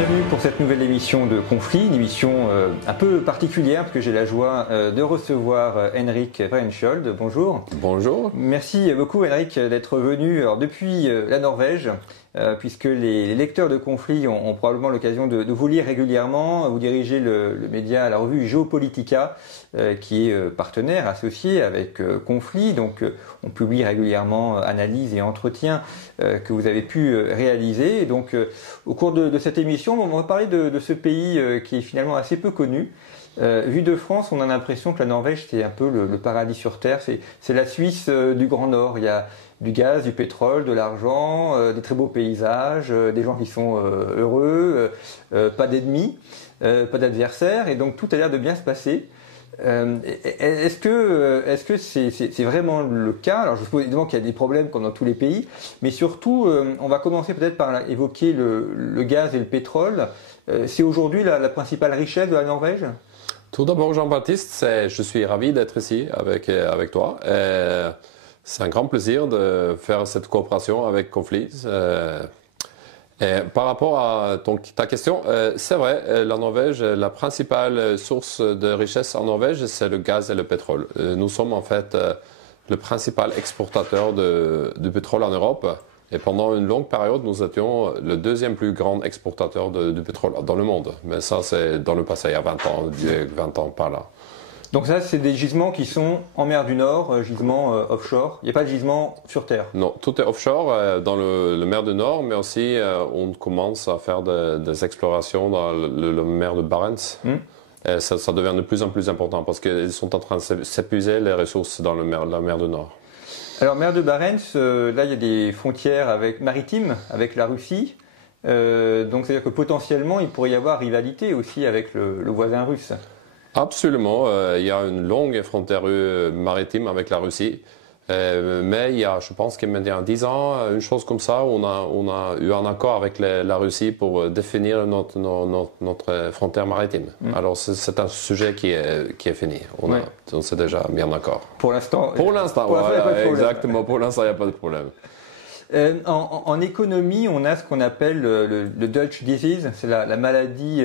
Bienvenue pour cette nouvelle émission de Conflit, une émission un peu particulière parce que j'ai la joie de recevoir Henrik Wrensköld. Bonjour. Bonjour. Merci beaucoup Henrik d'être venu depuis la Norvège. Puisque les lecteurs de Conflit ont probablement l'occasion de vous lire régulièrement. Vous dirigez le média, la revue Geopolitica, qui est partenaire, associé avec Conflit. Donc on publie régulièrement analyses et entretiens que vous avez pu réaliser. Et donc au cours de cette émission, on va parler de ce pays qui est finalement assez peu connu. Vu de France, on a l'impression que la Norvège, c'est un peu le paradis sur Terre. C'est la Suisse du Grand Nord. Il y a du gaz, du pétrole, de l'argent, des très beaux paysages, des gens qui sont heureux, pas d'ennemis, pas d'adversaires, et donc tout a l'air de bien se passer. Est-ce que c'est vraiment le cas? Alors je suppose évidemment qu'il y a des problèmes comme dans tous les pays, mais surtout on va commencer peut-être par évoquer le gaz et le pétrole. C'est aujourd'hui la principale richesse de la Norvège? Tout d'abord, Jean-Baptiste, je suis ravi d'être ici avec toi. C'est un grand plaisir de faire cette coopération avec Conflit. Par rapport à ta question, c'est vrai, la Norvège, la principale source de richesse en Norvège, c'est le gaz et le pétrole. Nous sommes en fait le principal exportateur de pétrole en Europe. Et pendant une longue période, nous étions le deuxième plus grand exportateur de pétrole dans le monde. Mais ça, c'est dans le passé, il y a 20 ans par là. Donc ça, c'est des gisements qui sont en mer du Nord, gisements offshore. Il n'y a pas de gisements sur Terre? Non, tout est offshore dans le mer du Nord, mais aussi on commence à faire des explorations dans le mer de Barents. Et ça devient de plus en plus important parce qu'ils sont en train de s'épuiser les ressources dans la mer du Nord. Alors, mer de Barents, là, il y a des frontières maritimes avec la Russie. Donc, c'est-à-dire que potentiellement, il pourrait y avoir rivalité aussi avec le voisin russe. Absolument. Il y a une longue frontière maritime avec la Russie. Mais il y a, je pense qu'il y a 10 ans, une chose comme ça, on a eu un accord avec la Russie pour définir notre frontière maritime. Alors c'est un sujet qui est fini. On s'est déjà mis en accord. Pour l'instant. Pour l'instant, voilà, exactement. Pour l'instant, il n'y a pas de problème. En économie, on a ce qu'on appelle le Dutch disease, c'est la maladie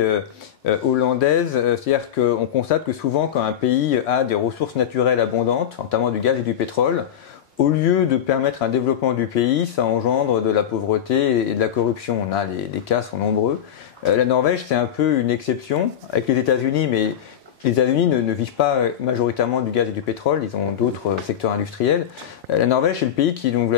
hollandaise. C'est-à-dire qu'on constate que souvent, quand un pays a des ressources naturelles abondantes, notamment du gaz et du pétrole, au lieu de permettre un développement du pays, ça engendre de la pauvreté et de la corruption. Les cas sont nombreux. La Norvège, c'est un peu une exception, avec les États-Unis, mais les États-Unis ne vivent pas majoritairement du gaz et du pétrole, ils ont d'autres secteurs industriels. La Norvège, c'est le pays qui, donc,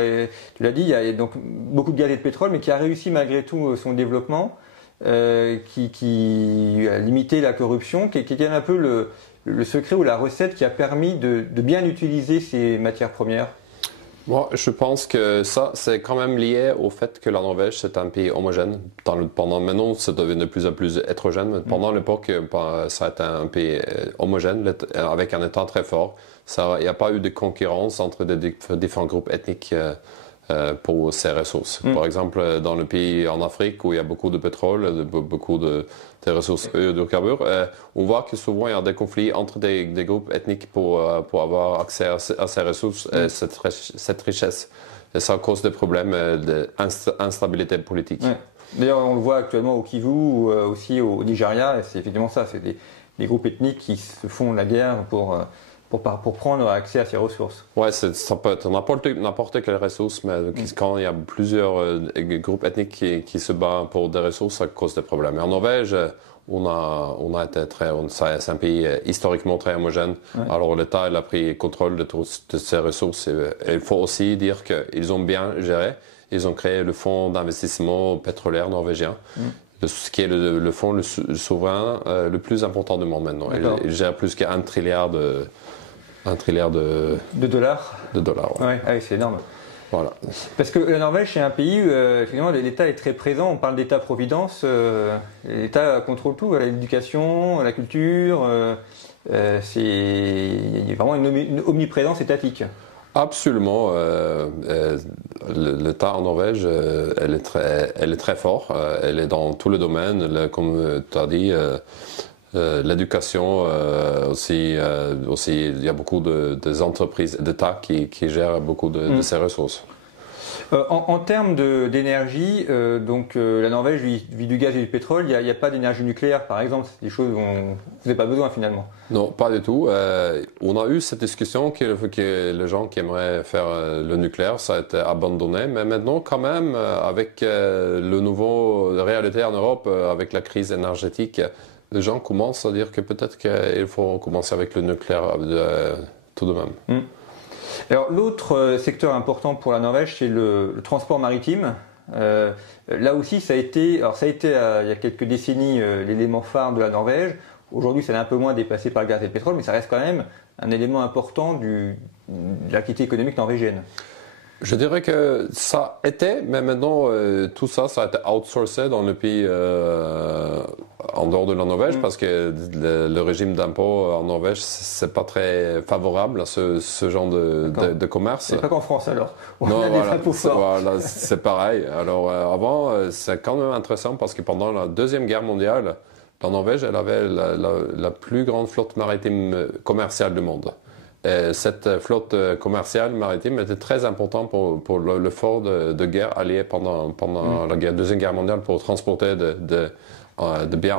tu l'as dit, il y a donc beaucoup de gaz et de pétrole, mais qui a réussi malgré tout son développement, qui a limité la corruption, qui est un peu le secret ou la recette qui a permis de bien utiliser ces matières premières. Moi, je pense que ça, c'est quand même lié au fait que la Norvège, c'est un pays homogène. Maintenant, ça devient de plus en plus hétérogène. Mais pendant l'époque, ça a été un pays homogène, avec un État très fort. Il n'y a pas eu de concurrence entre des différents groupes ethniques pour ces ressources. Par exemple, dans le pays en Afrique, où il y a beaucoup de pétrole, beaucoup de ressources hydrocarbures, on voit que souvent il y a des conflits entre des groupes ethniques pour avoir accès à ces ressources et cette richesse. Et ça cause des problèmes d'instabilité politique. Ouais. D'ailleurs, on le voit actuellement au Kivu ou aussi au Nigeria, et c'est effectivement ça, c'est des groupes ethniques qui se font la guerre pour prendre accès à ces ressources. Ouais, ça peut être n'importe quelle ressource, mais quand il y a plusieurs groupes ethniques qui se battent pour des ressources, ça cause des problèmes. Et en Norvège, c'est un pays historiquement très homogène. Ouais. Alors l'État, il a pris contrôle de ces ressources. Et il faut aussi dire qu'ils ont bien géré. Ils ont créé le fonds d'investissement pétrolier norvégien. Ce qui est le fonds souverain le plus important du monde maintenant. Il gère plus qu'1 trilliard de dollars. De dollars, ouais. Ouais, c'est énorme. Voilà. Parce que la Norvège, c'est un pays où finalement l'État est très présent. On parle d'État-providence. L'État contrôle tout, l'éducation, la culture. Il y a vraiment une omniprésence étatique. Absolument. L'État en Norvège, elle est très fort. Elle est dans tous les domaines, comme tu as dit. L'éducation aussi, il y a beaucoup des entreprises d'État qui gèrent beaucoup de ces ressources. En termes d'énergie, la Norvège vit du gaz et du pétrole, il n'y a pas d'énergie nucléaire par exemple, c'est des choses dont vous n'avez pas besoin finalement. Non, pas du tout. On a eu cette discussion que les gens qui aimeraient faire le nucléaire, ça a été abandonné. Mais maintenant, quand même, avec le nouveau réalité en Europe, avec la crise énergétique, les gens commencent à dire que peut-être qu'il faut commencer avec le nucléaire tout de même. Alors l'autre secteur important pour la Norvège, c'est le transport maritime. Là aussi, ça a été il y a quelques décennies l'élément phare de la Norvège. Aujourd'hui, ça est un peu moins dépassé par le gaz et le pétrole, mais ça reste quand même un élément important de l'activité économique norvégienne. Je dirais que ça était, mais maintenant tout ça a été outsourcé dans le pays en dehors de la Norvège parce que le régime d'impôt en Norvège c'est pas très favorable à ce genre de commerce. C'est pas qu'en France alors. Non, voilà, c'est pareil. Alors avant, c'est quand même intéressant parce que pendant la Deuxième Guerre mondiale, la Norvège elle avait la plus grande flotte maritime commerciale du monde. Et cette flotte commerciale maritime était très importante pour le fort de guerre allié pendant la Deuxième Guerre mondiale pour transporter de biens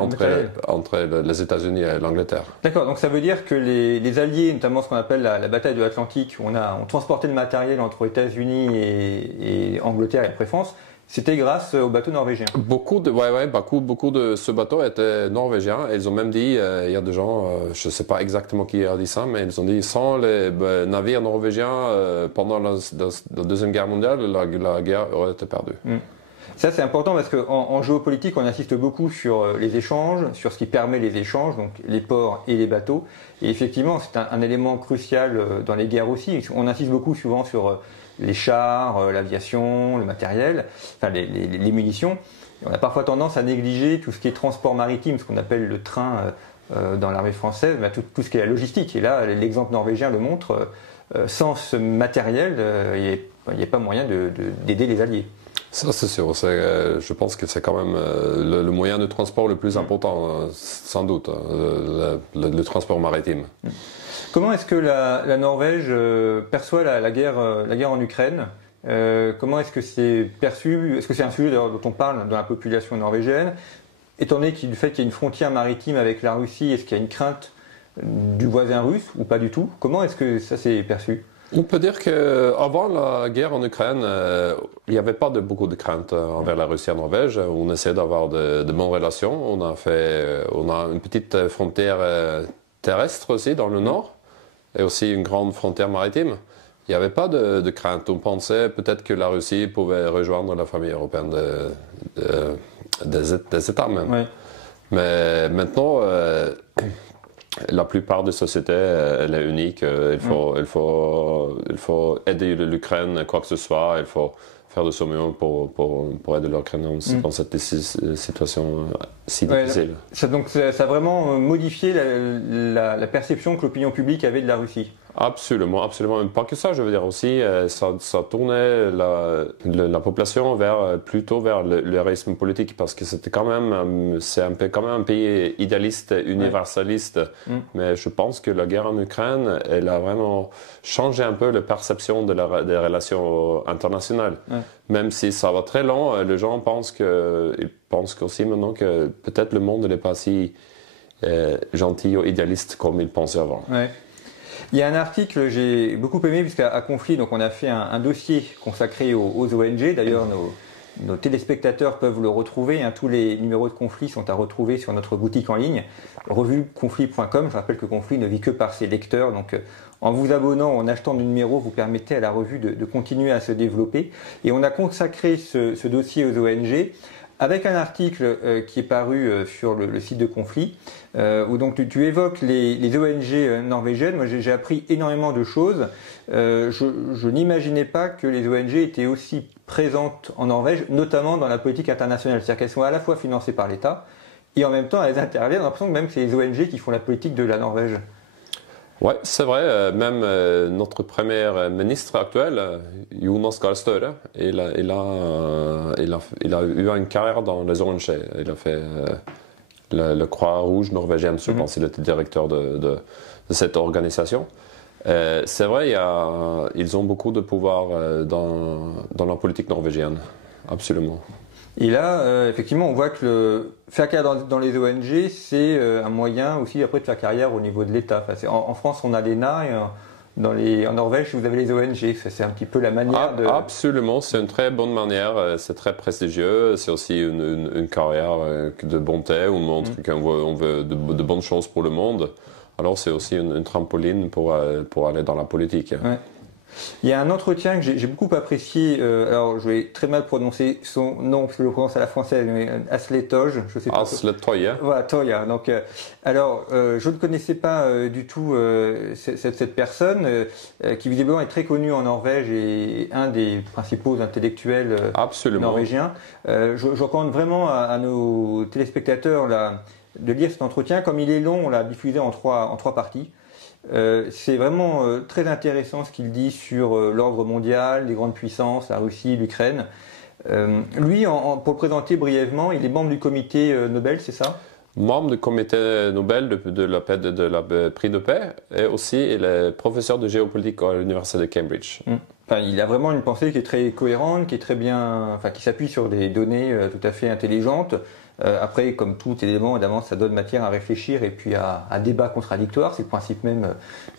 entre les États-Unis et l'Angleterre. D'accord, donc ça veut dire que les Alliés, notamment ce qu'on appelle la bataille de l'Atlantique, où on transportait le matériel entre États-Unis et Angleterre et après France, c'était grâce aux bateaux norvégiens. Beaucoup de ce bateau étaient norvégiens. Et ils ont même dit, il y a des gens, je ne sais pas exactement qui a dit ça, mais ils ont dit sans les navires norvégiens pendant la Deuxième Guerre mondiale, la guerre aurait été perdue. Ça c'est important parce qu'en géopolitique, on insiste beaucoup sur les échanges, sur ce qui permet les échanges, donc les ports et les bateaux. Et effectivement, c'est un élément crucial dans les guerres aussi. On insiste beaucoup souvent sur les chars, l'aviation, le matériel, enfin les munitions. Et on a parfois tendance à négliger tout ce qui est transport maritime, ce qu'on appelle le train dans l'armée française, tout ce qui est la logistique. Et là, l'exemple norvégien le montre, sans ce matériel, il n'y a pas moyen d'aider les Alliés. Ça c'est sûr, je pense que c'est quand même le moyen de transport le plus important, sans doute, le transport maritime. Comment est-ce que la Norvège perçoit la guerre en Ukraine? Comment est-ce que c'est perçu? Est-ce que c'est un sujet dont on parle dans la population norvégienne? Étant donné du fait qu'il y a une frontière maritime avec la Russie, est-ce qu'il y a une crainte du voisin russe ou pas du tout? Comment est-ce que ça s'est perçu? On peut dire qu'avant la guerre en Ukraine, il n'y avait pas beaucoup de crainte envers la Russie en Norvège. On essaie d'avoir de bonnes relations. On a une petite frontière terrestre aussi dans le nord et aussi une grande frontière maritime. Il n'y avait pas de crainte. On pensait peut-être que la Russie pouvait rejoindre la famille européenne des États même. Ouais. Mais maintenant, la plupart des sociétés, elle est unique. Il faut aider l'Ukraine, quoi que ce soit. Il faut faire de son mieux pour aider l'Ukraine dans cette situation si difficile. Donc ça a vraiment modifié la perception que l'opinion publique avait de la Russie. Absolument, absolument. Pas que ça, je veux dire aussi, ça tournait la population plutôt vers le réalisme politique parce que c'est quand même un pays idéaliste, universaliste. Mais je pense que la guerre en Ukraine, elle a vraiment changé un peu la perception des relations internationales. Même si ça va très lent, les gens ils pensent aussi maintenant que peut-être le monde n'est pas si gentil ou idéaliste comme ils pensaient avant. Ouais. Il y a un article que j'ai beaucoup aimé puisqu'à Conflit, donc on a fait un dossier consacré aux ONG. D'ailleurs, nos téléspectateurs peuvent le retrouver. Tous les numéros de Conflit sont à retrouver sur notre boutique en ligne, revueconflit.com. Je rappelle que Conflit ne vit que par ses lecteurs. Donc, en vous abonnant, en achetant le numéro, vous permettez à la revue de continuer à se développer. Et on a consacré ce dossier aux ONG avec un article qui est paru sur le site de Conflit, où donc tu évoques les ONG norvégiennes. Moi, j'ai appris énormément de choses. Je n'imaginais pas que les ONG étaient aussi présentes en Norvège, notamment dans la politique internationale. C'est-à-dire qu'elles sont à la fois financées par l'État, et en même temps, elles interviennent. On a l'impression que même c'est les ONG qui font la politique de la Norvège. Oui, c'est vrai. Même notre premier ministre actuel, Jonas Gahr Støre, il a eu une carrière dans les ONG. Il a fait le Croix-Rouge norvégienne, je pense. Il était directeur de cette organisation. C'est vrai, ils ont beaucoup de pouvoir dans la politique norvégienne, absolument. Et là, effectivement, on voit que faire carrière dans les ONG, c'est un moyen aussi après de faire carrière au niveau de l'État. Enfin, en France, on a l'ENA, et en Norvège, vous avez les ONG. C'est un petit peu la manière de... Absolument, c'est une très bonne manière, c'est très prestigieux, c'est aussi une carrière de bonté, où on montre qu'on veut de bonnes choses pour le monde. Alors c'est aussi une trampoline pour aller dans la politique. Ouais. Il y a un entretien que j'ai beaucoup apprécié, alors je vais très mal prononcer son nom parce que je le prononce à la française, mais Asle Toje, je sais pas. Asle Toje. Voilà, Toje. Donc, alors, je ne connaissais pas du tout cette personne qui visiblement est très connue en Norvège et un des principaux intellectuels norvégiens. Je recommande vraiment à nos téléspectateurs de lire cet entretien. Comme il est long, on l'a diffusé en trois parties. C'est vraiment très intéressant ce qu'il dit sur l'ordre mondial, les grandes puissances, la Russie, l'Ukraine. Lui, pour le présenter brièvement, il est membre du comité Nobel, c'est ça? Membre du comité Nobel de la prix de paix et aussi il est professeur de géopolitique à l'université de Cambridge. Enfin, il a vraiment une pensée qui est très cohérente, qui est très bien, enfin, qui s'appuie sur des données tout à fait intelligentes. Après, comme tout élément, évidemment, ça donne matière à réfléchir et puis à débat contradictoire. C'est le principe même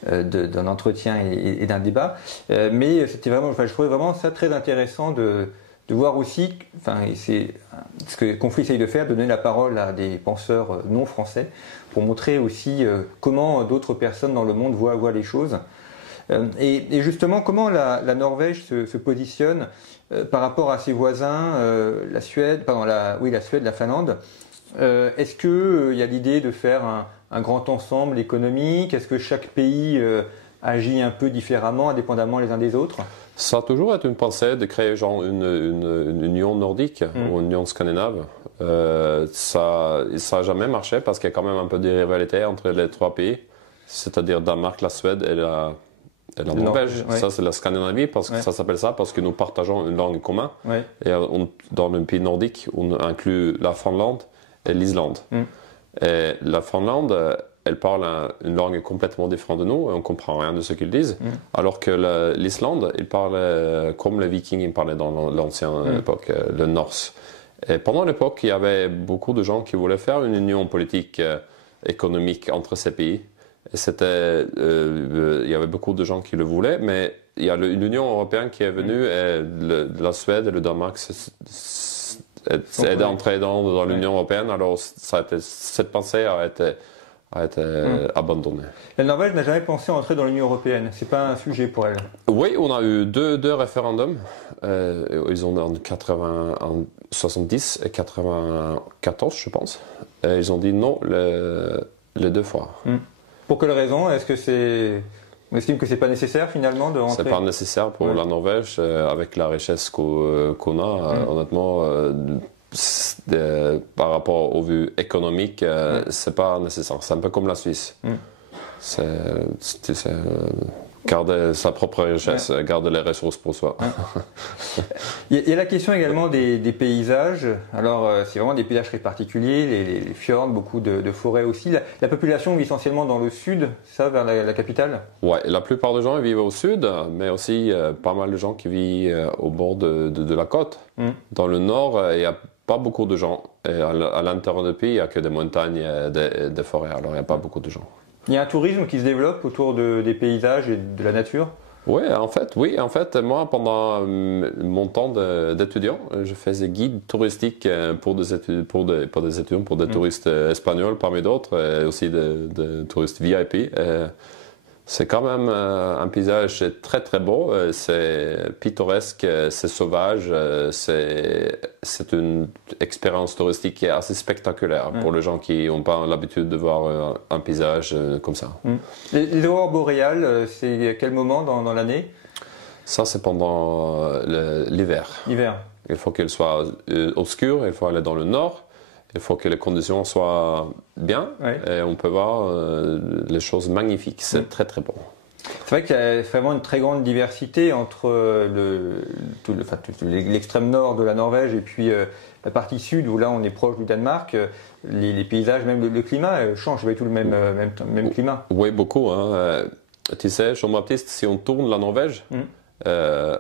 d'un entretien et d'un débat. Mais c'était vraiment, enfin, je trouvais vraiment ça très intéressant de voir aussi, enfin, c'est ce que Conflit essaye de faire, donner la parole à des penseurs non français pour montrer aussi comment d'autres personnes dans le monde voient les choses. Et justement, comment la Norvège se positionne par rapport à ses voisins, la Suède, la Finlande. Est-ce qu'il y a l'idée de faire un grand ensemble économique? Est-ce que chaque pays agit un peu différemment, indépendamment les uns des autres? Ça a toujours été une pensée de créer genre une union nordique ou une union scandinave. Ça n'a jamais marché parce qu'il y a quand même un peu de rivalité entre les trois pays, c'est-à-dire Danemark, la Suède et la Norvège. Ouais. Ça, c'est la Scandinavie, parce que ça s'appelle ça parce que nous partageons une langue commune. Ouais. Et dans le pays nordique, on inclut la Finlande et l'Islande. Et la Finlande, elle parle une langue complètement différente de nous, et on ne comprend rien de ce qu'ils disent. Alors que l'Islande, ils parlent comme les Vikings, ils parlaient dans l'ancienne époque, le Norse. Et pendant l'époque, il y avait beaucoup de gens qui voulaient faire une union politique, économique entre ces pays. Il y avait beaucoup de gens qui le voulaient, mais il y a l'Union européenne qui est venue et la Suède et le Danemark est entré dans l'Union européenne. Alors cette pensée a été abandonnée. La Norvège n'a jamais pensé entrer dans l'Union européenne. C'est pas un sujet pour elle. Oui, on a eu deux référendums. Ils ont en 70 et 94, je pense. Et ils ont dit non les deux fois. Pour quelle raison? Est-ce que on estime que c'est pas nécessaire finalement de rentrer? C'est pas nécessaire pour la Norvège avec la richesse qu'on a. Honnêtement, par rapport aux vues économiques, c'est pas nécessaire. C'est un peu comme la Suisse. C'est garder sa propre richesse, garder les ressources pour soi. Il y a la question également des paysages. Alors, c'est vraiment des paysages très particuliers, les fjords, beaucoup de forêts aussi. La population vit essentiellement dans le sud, ça, vers la capitale? Ouais, la plupart des gens ils vivent au sud, mais aussi pas mal de gens qui vivent au bord de la côte. Dans le nord, il n'y a pas beaucoup de gens. Et à l'intérieur du pays, il n'y a que des montagnes et des forêts, alors il n'y a pas beaucoup de gens. Il y a un tourisme qui se développe autour des paysages et de la nature? Oui, en fait, moi, pendant mon temps d'étudiant, je faisais guide touristique pour des étudiants, pour des touristes espagnols parmi d'autres, et aussi des touristes VIP. C'est quand même un paysage très très beau, c'est pittoresque, c'est sauvage, c'est une expérience touristique qui est assez spectaculaire pour les gens qui n'ont pas l'habitude de voir un paysage comme ça. Les aurores boréales, c'est à quel moment dans l'année? Ça, c'est pendant l'hiver. L'hiver. Il faut qu'elle soit obscure, il faut aller dans le nord. Il faut que les conditions soient bien et on peut voir les choses magnifiques. C'est très très beau. C'est vrai qu'il y a vraiment une très grande diversité entre l'extrême nord de la Norvège et puis la partie sud où là on est proche du Danemark. Les paysages, même le climat change, pas tout le même climat. Oui, beaucoup. Tu sais, Jean-Baptiste, si on tourne la Norvège, de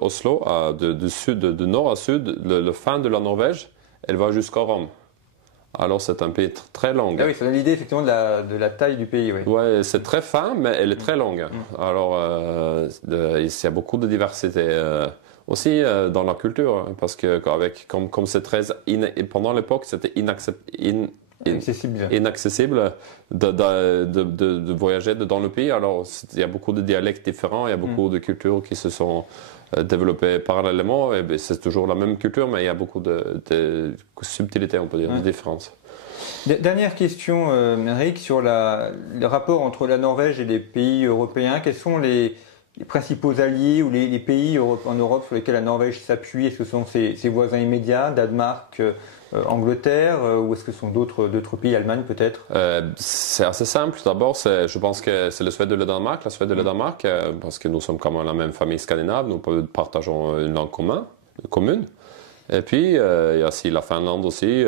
Oslo, de nord à sud, le fin de la Norvège, elle va jusqu'à Rome. Alors c'est un pays très long. Ah oui, ça donne l'idée effectivement de la taille du pays. Oui. Ouais, c'est très fin, mais elle est très longue. Alors il y a beaucoup de diversité aussi dans la culture, parce que comme c'est très pendant l'époque c'était inaccessible de voyager dans le pays. Alors il y a beaucoup de dialectes différents, il y a beaucoup de cultures qui se sont développées parallèlement. Et c'est toujours la même culture, mais il y a beaucoup de subtilités, on peut dire, de différences. Dernière question, Henrik, sur le rapport entre la Norvège et les pays européens. Quels sont les principaux alliés ou les pays en Europe sur lesquels la Norvège s'appuie? Est-ce que ce sont ses voisins immédiats, Danemark, Angleterre, ou est-ce que ce sont d'autres pays, Allemagne peut-être? C'est assez simple. D'abord, je pense que c'est la Suède et le Danemark, parce que nous sommes comme la même famille scandinave, nous partageons une langue commune. Et puis, il y a aussi la Finlande aussi,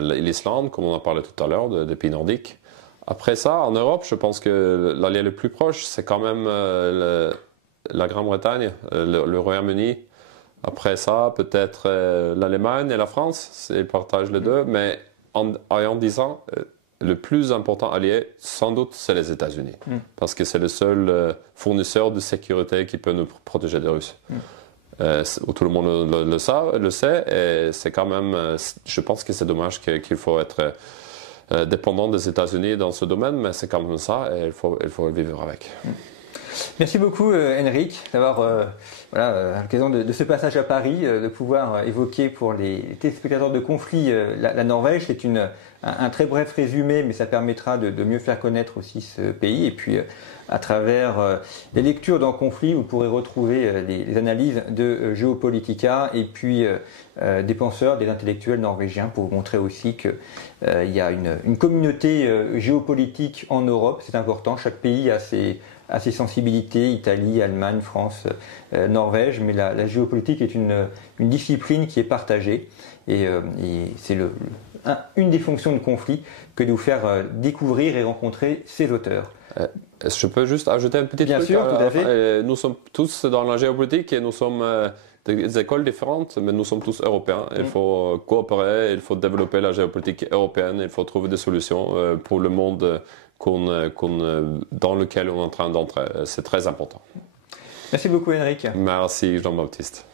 l'Islande, comme on a parlé tout à l'heure, des pays nordiques. Après ça, en Europe, je pense que l'allié le plus proche, c'est quand même la Grande-Bretagne, le Royaume-Uni. Après ça, peut-être l'Allemagne et la France, ils partagent les deux. Mais en disant, le plus important allié, sans doute, c'est les États-Unis. Parce que c'est le seul fournisseur de sécurité qui peut nous protéger des Russes. Tout le monde le sait, et c'est quand même, je pense que c'est dommage qu'il faut être dépendant des États-Unis dans ce domaine, mais c'est comme ça et il faut vivre avec. Merci beaucoup Henrik d'avoir à l'occasion de ce passage à Paris, de pouvoir évoquer pour les téléspectateurs de conflit la Norvège. C'est un très bref résumé, mais ça permettra de mieux faire connaître aussi ce pays. Et puis à travers les lectures dans Conflit, vous pourrez retrouver les analyses de Geopolitica et puis des penseurs, des intellectuels norvégiens pour vous montrer aussi qu'il y a une communauté géopolitique en Europe. C'est important, chaque pays a ses sensibilités, Italie, Allemagne, France, Norvège, mais la géopolitique est une discipline qui est partagée et c'est une des fonctions de Conflit que de vous faire découvrir et rencontrer ces auteurs. Est-ce que je peux juste ajouter un petit truc? Bien sûr, tout à fait. Nous sommes tous dans la géopolitique et nous sommes des écoles différentes, mais nous sommes tous européens. Il faut coopérer, il faut développer la géopolitique européenne, il faut trouver des solutions pour le monde dans lequel on est en train d'entrer. C'est très important. Merci beaucoup Henrik. Merci Jean-Baptiste.